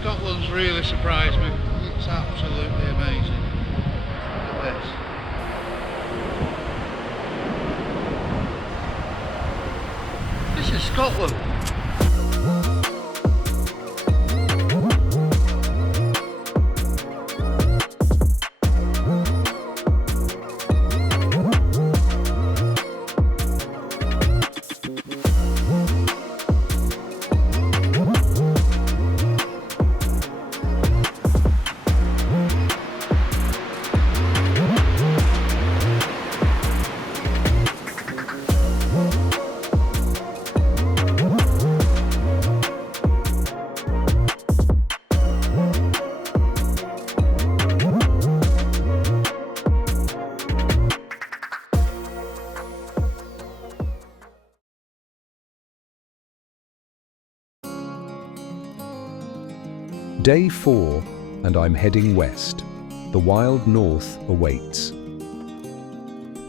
Scotland's really surprised me. It's absolutely amazing. Look at this. This is Scotland. Day 4, and I'm heading west. The wild north awaits.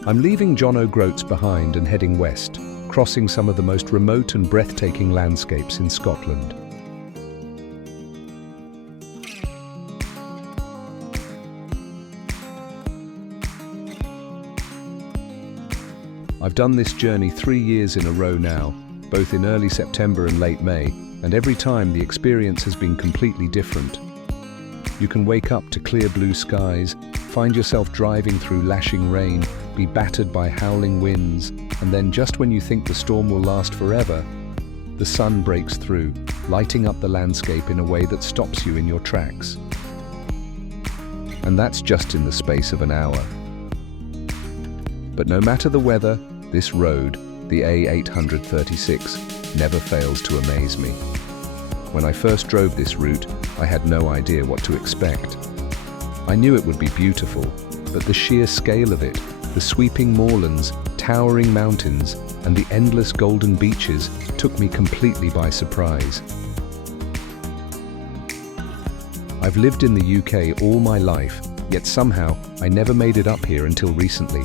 I'm leaving John O'Groats behind and heading west, crossing some of the most remote and breathtaking landscapes in Scotland. I've done this journey 3 years in a row now, both in early September and late May, and every time the experience has been completely different. You can wake up to clear blue skies, find yourself driving through lashing rain, be battered by howling winds, and then just when you think the storm will last forever, the sun breaks through, lighting up the landscape in a way that stops you in your tracks. And that's just in the space of an hour. But no matter the weather, this road, the A836, never fails to amaze me. When I first drove this route, I had no idea what to expect. I knew it would be beautiful, but the sheer scale of it, the sweeping moorlands, towering mountains, and the endless golden beaches took me completely by surprise. I've lived in the UK all my life, yet somehow I never made it up here until recently.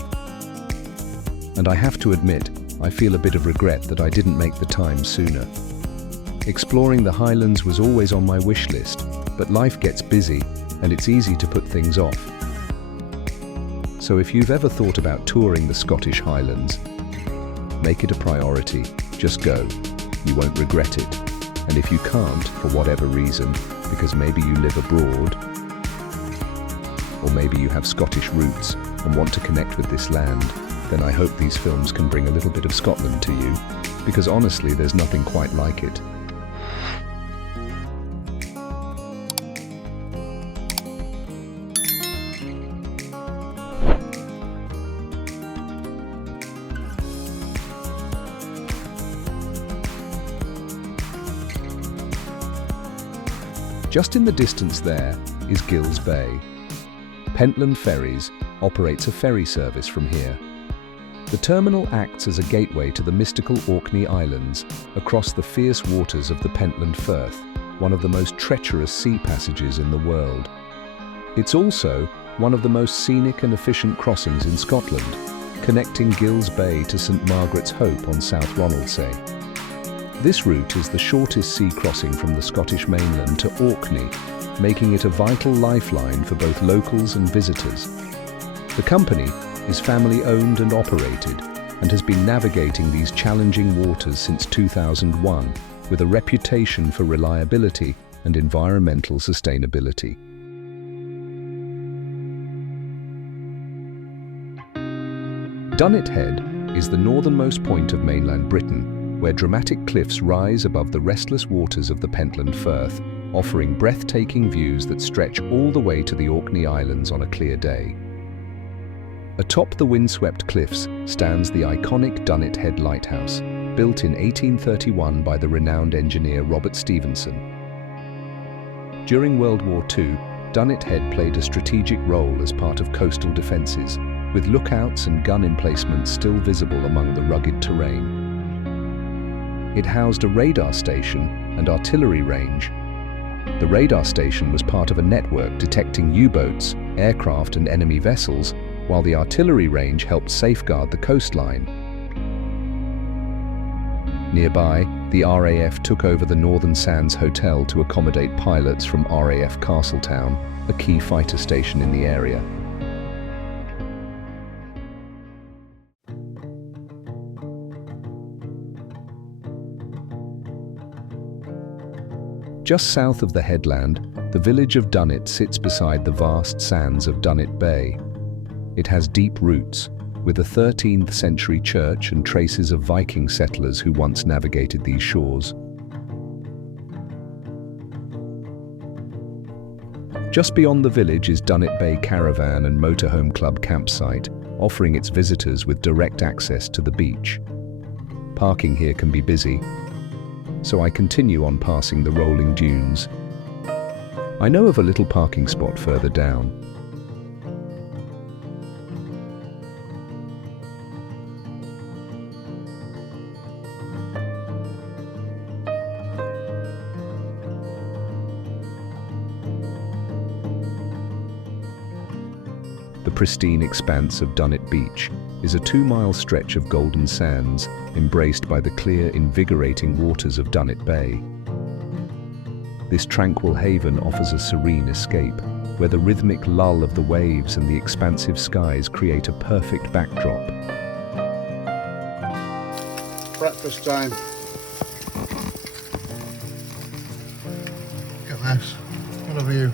And I have to admit, I feel a bit of regret that I didn't make the time sooner. Exploring the Highlands was always on my wish list, but life gets busy and it's easy to put things off. So if you've ever thought about touring the Scottish Highlands, make it a priority. Just go. You won't regret it. And if you can't, for whatever reason, because maybe you live abroad, or maybe you have Scottish roots and want to connect with this land, then I hope these films can bring a little bit of Scotland to you, because honestly, there's nothing quite like it. Just in the distance there is Gills Bay. Pentland Ferries operates a ferry service from here. The terminal acts as a gateway to the mystical Orkney Islands across the fierce waters of the Pentland Firth, one of the most treacherous sea passages in the world. It's also one of the most scenic and efficient crossings in Scotland, connecting Gills Bay to St Margaret's Hope on South Ronaldsay. This route is the shortest sea crossing from the Scottish mainland to Orkney, making it a vital lifeline for both locals and visitors. The company is family-owned and operated and has been navigating these challenging waters since 2001 with a reputation for reliability and environmental sustainability. Dunnet Head is the northernmost point of mainland Britain, where dramatic cliffs rise above the restless waters of the Pentland Firth, offering breathtaking views that stretch all the way to the Orkney Islands on a clear day. Atop the windswept cliffs stands the iconic Dunnet Head lighthouse, built in 1831 by the renowned engineer Robert Stephenson. During World War II, Dunnet Head played a strategic role as part of coastal defences, with lookouts and gun emplacements still visible among the rugged terrain. It housed a radar station and artillery range. The radar station was part of a network detecting U-boats, aircraft and enemy vessels, while the artillery range helped safeguard the coastline. Nearby, The RAF took over the Northern Sands Hotel to accommodate pilots from RAF Castletown, a key fighter station in the area. Just south of the headland, the village of Dunnet sits beside the vast sands of Dunnet Bay. It has deep roots, with a 13th century church and traces of Viking settlers who once navigated these shores. Just beyond the village is Dunnet Bay Caravan and Motorhome Club campsite, offering its visitors with direct access to the beach. Parking here can be busy, so I continue on passing the rolling dunes. I know of a little parking spot further down. The pristine expanse of Dunnet Beach is a 2-mile stretch of golden sands embraced by the clear, invigorating waters of Dunnet Bay. This tranquil haven offers a serene escape, where the rhythmic lull of the waves and the expansive skies create a perfect backdrop. Breakfast time. Look at this. What a view.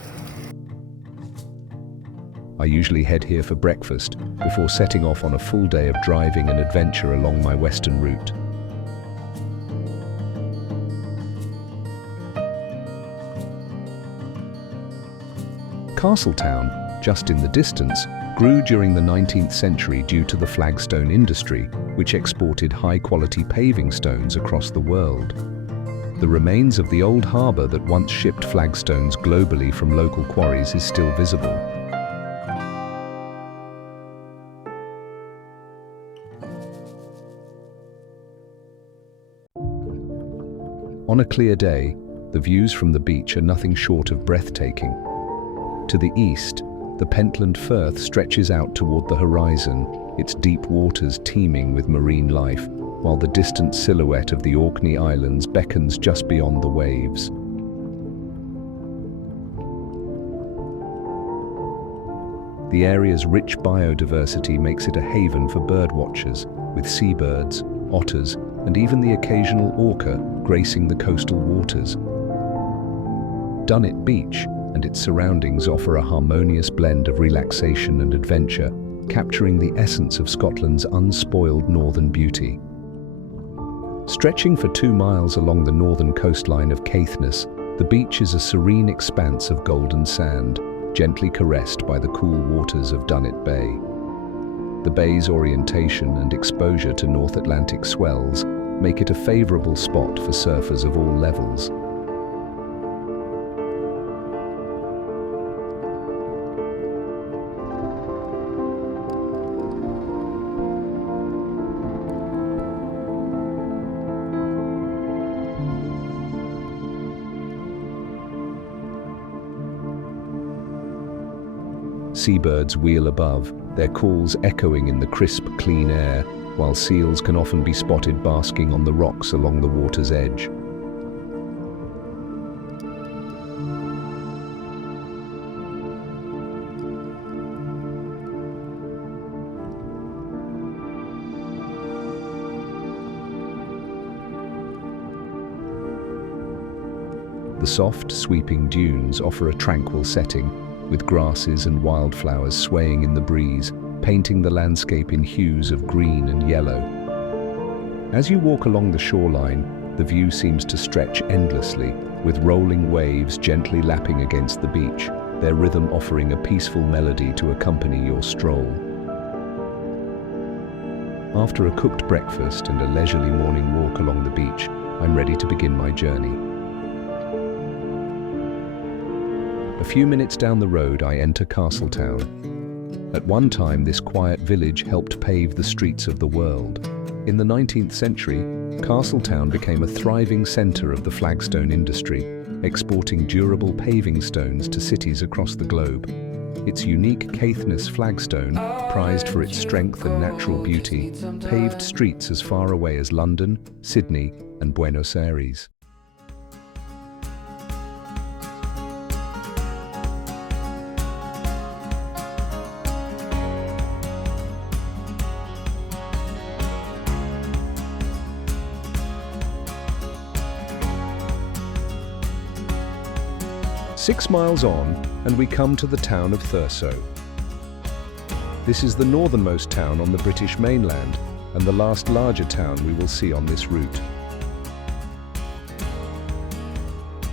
I usually head here for breakfast before setting off on a full day of driving and adventure along my western route. Castletown, just in the distance, grew during the 19th century due to the flagstone industry, which exported high-quality paving stones across the world. The remains of the old harbour that once shipped flagstones globally from local quarries is still visible. On a clear day, the views from the beach are nothing short of breathtaking. To the east, the Pentland Firth stretches out toward the horizon, its deep waters teeming with marine life, while the distant silhouette of the Orkney Islands beckons just beyond the waves. The area's rich biodiversity makes it a haven for birdwatchers, with seabirds, otters, and even the occasional orca gracing the coastal waters. Dunnet Beach and its surroundings offer a harmonious blend of relaxation and adventure, capturing the essence of Scotland's unspoiled northern beauty. Stretching for 2 miles along the northern coastline of Caithness, the beach is a serene expanse of golden sand, gently caressed by the cool waters of Dunnet Bay. The bay's orientation and exposure to North Atlantic swells make it a favourable spot for surfers of all levels. Seabirds wheel above, their calls echoing in the crisp, clean air, while seals can often be spotted basking on the rocks along the water's edge. The soft, sweeping dunes offer a tranquil setting, with grasses and wildflowers swaying in the breeze, painting the landscape in hues of green and yellow. As you walk along the shoreline, the view seems to stretch endlessly, with rolling waves gently lapping against the beach, their rhythm offering a peaceful melody to accompany your stroll. After a cooked breakfast and a leisurely morning walk along the beach, I'm ready to begin my journey. A few minutes down the road, I enter Castletown. At one time, this quiet village helped pave the streets of the world. In the 19th century, Castletown became a thriving centre of the flagstone industry, exporting durable paving stones to cities across the globe. Its unique Caithness flagstone, prized for its strength and natural beauty, paved streets as far away as London, Sydney, and Buenos Aires. Six miles on, and we come to the town of Thurso. This is the northernmost town on the British mainland, and the last larger town we will see on this route.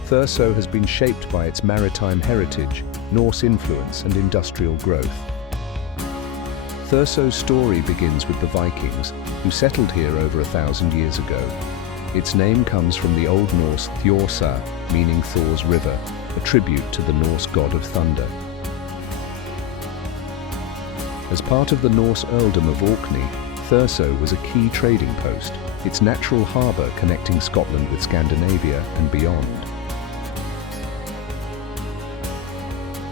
Thurso has been shaped by its maritime heritage, Norse influence, and industrial growth. Thurso's story begins with the Vikings, who settled here over 1,000 years ago. Its name comes from the Old Norse Thursa, meaning Thor's river, a tribute to the Norse god of thunder. As part of the Norse earldom of Orkney, Thurso was a key trading post, its natural harbour connecting Scotland with Scandinavia and beyond.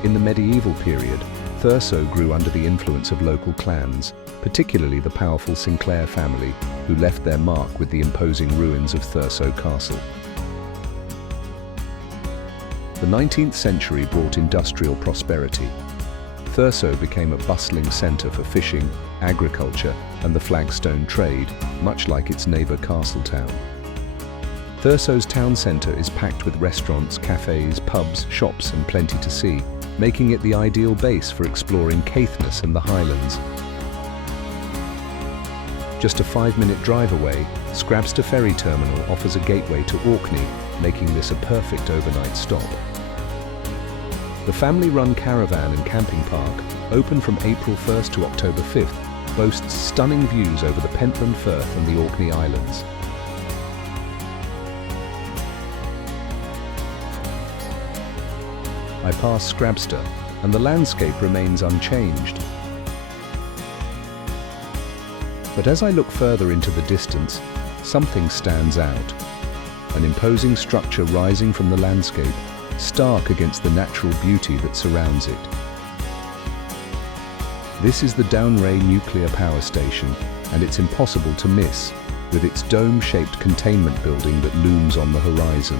In the medieval period, Thurso grew under the influence of local clans, particularly the powerful Sinclair family, who left their mark with the imposing ruins of Thurso Castle. The 19th century brought industrial prosperity. Thurso became a bustling centre for fishing, agriculture, and the flagstone trade, much like its neighbour Castletown. Thurso's town centre is packed with restaurants, cafes, pubs, shops, and plenty to see, making it the ideal base for exploring Caithness and the Highlands. Just a 5-minute drive away, Scrabster Ferry Terminal offers a gateway to Orkney, making this a perfect overnight stop. The family-run caravan and camping park, open from April 1st to October 5th, boasts stunning views over the Pentland Firth and the Orkney Islands. I pass Scrabster, and the landscape remains unchanged. But as I look further into the distance, something stands out. An imposing structure rising from the landscape, stark against the natural beauty that surrounds it. This is the Dounreay nuclear power station, and it's impossible to miss, with its dome-shaped containment building that looms on the horizon.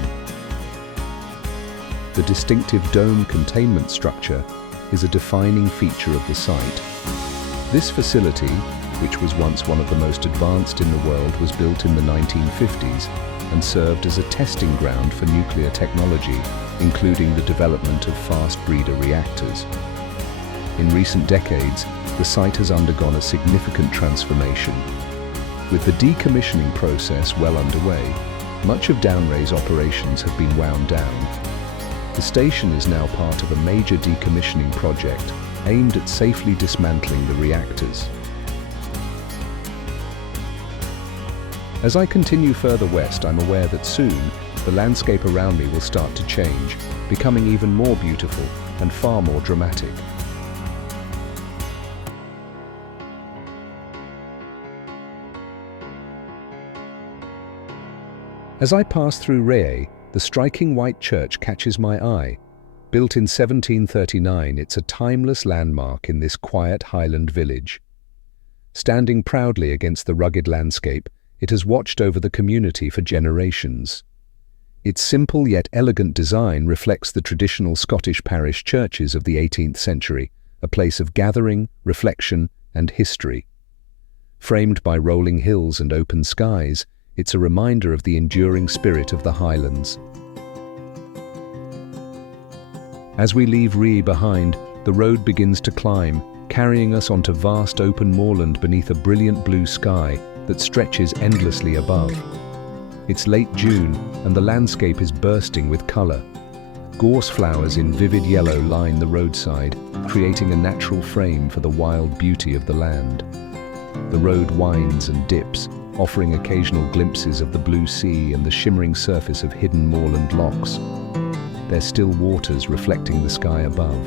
The distinctive dome containment structure is a defining feature of the site. This facility, which was once one of the most advanced in the world, was built in the 1950s and served as a testing ground for nuclear technology, including the development of fast breeder reactors. In recent decades, the site has undergone a significant transformation. With the decommissioning process well underway, much of Dounreay's operations have been wound down. The station is now part of a major decommissioning project aimed at safely dismantling the reactors. As I continue further west, I'm aware that soon, the landscape around me will start to change, becoming even more beautiful and far more dramatic. As I pass through Rhea, the striking white church catches my eye. Built in 1739, it's a timeless landmark in this quiet Highland village. Standing proudly against the rugged landscape, it has watched over the community for generations. Its simple yet elegant design reflects the traditional Scottish parish churches of the 18th century, a place of gathering, reflection, and history. Framed by rolling hills and open skies, it's a reminder of the enduring spirit of the Highlands. As we leave Rhea behind, the road begins to climb, carrying us onto vast open moorland beneath a brilliant blue sky that stretches endlessly above. It's late June, and the landscape is bursting with colour. Gorse flowers in vivid yellow line the roadside, creating a natural frame for the wild beauty of the land. The road winds and dips, offering occasional glimpses of the blue sea and the shimmering surface of hidden moorland lochs, their still waters reflecting the sky above.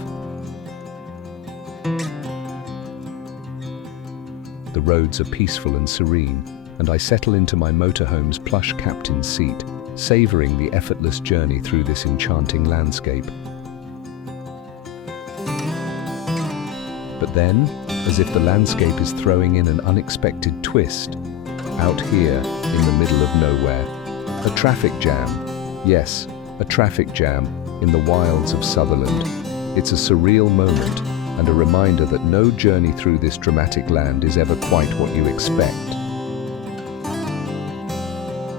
The roads are peaceful and serene, and I settle into my motorhome's plush captain's seat, savouring the effortless journey through this enchanting landscape. But then, as if the landscape is throwing in an unexpected twist, out here, in the middle of nowhere, A traffic jam. Yes, a traffic jam in the wilds of Sutherland. It's a surreal moment and a reminder that no journey through this dramatic land is ever quite what you expect.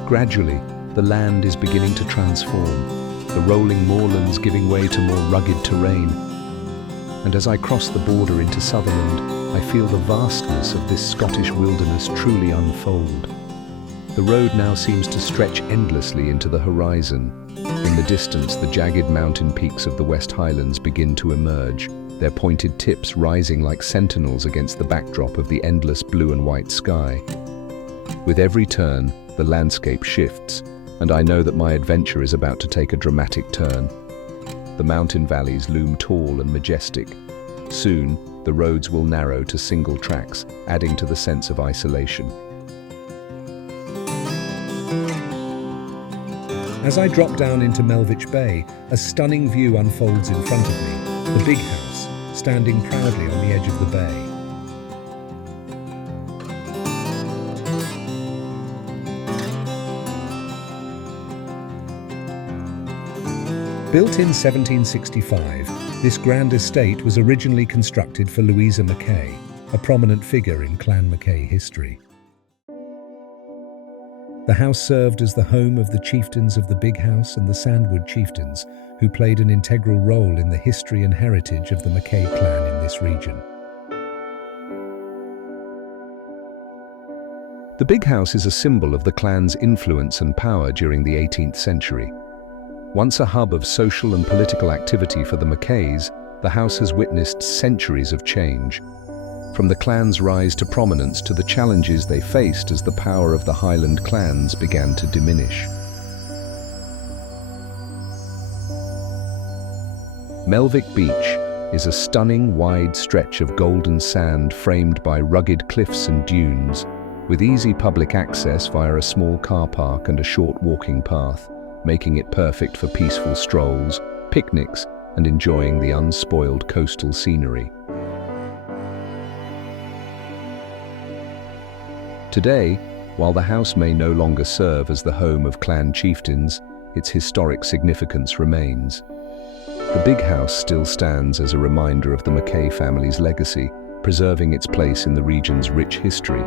Gradually, the land is beginning to transform, the rolling moorlands giving way to more rugged terrain. And as I cross the border into Sutherland, I feel the vastness of this Scottish wilderness truly unfold. The road now seems to stretch endlessly into the horizon. In the distance, the jagged mountain peaks of the West Highlands begin to emerge, their pointed tips rising like sentinels against the backdrop of the endless blue and white sky. With every turn, the landscape shifts, and I know that my adventure is about to take a dramatic turn. The mountain valleys loom tall and majestic. Soon, the roads will narrow to single tracks, adding to the sense of isolation. As I drop down into Melvich Bay, a stunning view unfolds in front of me, the big house, standing proudly on the edge of the bay. Built in 1765, this grand estate was originally constructed for Louisa Mackay, a prominent figure in Clan Mackay history. The house served as the home of the chieftains of the Big House and the Sandwood chieftains, who played an integral role in the history and heritage of the Mackay clan in this region. The Big House is a symbol of the clan's influence and power during the 18th century. Once a hub of social and political activity for the Mackays, the house has witnessed centuries of change. From the clan's rise to prominence to the challenges they faced as the power of the Highland clans began to diminish. Melvich Beach is a stunning wide stretch of golden sand framed by rugged cliffs and dunes, with easy public access via a small car park and a short walking path, making it perfect for peaceful strolls, picnics, and enjoying the unspoiled coastal scenery. Today, while the house may no longer serve as the home of clan chieftains, its historic significance remains. The Big House still stands as a reminder of the Mackay family's legacy, preserving its place in the region's rich history.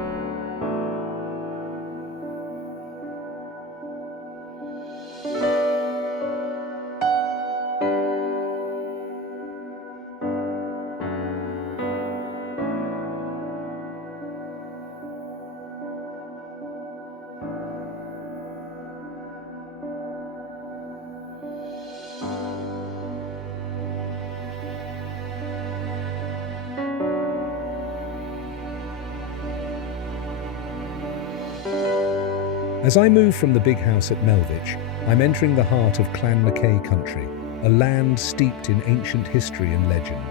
As I move from the Big House at Melvich, I'm entering the heart of Clan Mackay country, a land steeped in ancient history and legend.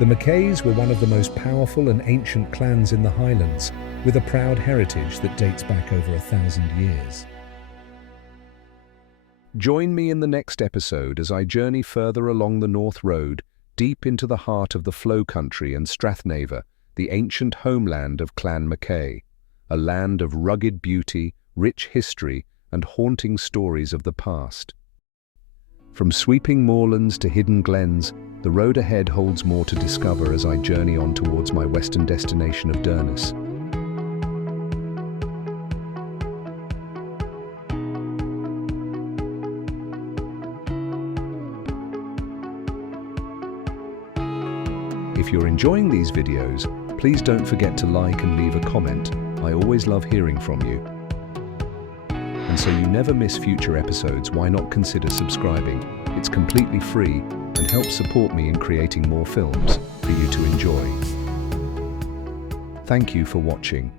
The Mackays were one of the most powerful and ancient clans in the Highlands, with a proud heritage that dates back over 1,000 years. Join me in the next episode as I journey further along the North Road, deep into the heart of the Flow Country and Strathneva, the ancient homeland of Clan Mackay, a land of rugged beauty, rich history, and haunting stories of the past. From sweeping moorlands to hidden glens, the road ahead holds more to discover as I journey on towards my western destination of Durness. If you're enjoying these videos, please don't forget to like and leave a comment. I always love hearing from you. And so you never miss future episodes, why not consider subscribing? It's completely free and helps support me in creating more films for you to enjoy. Thank you for watching.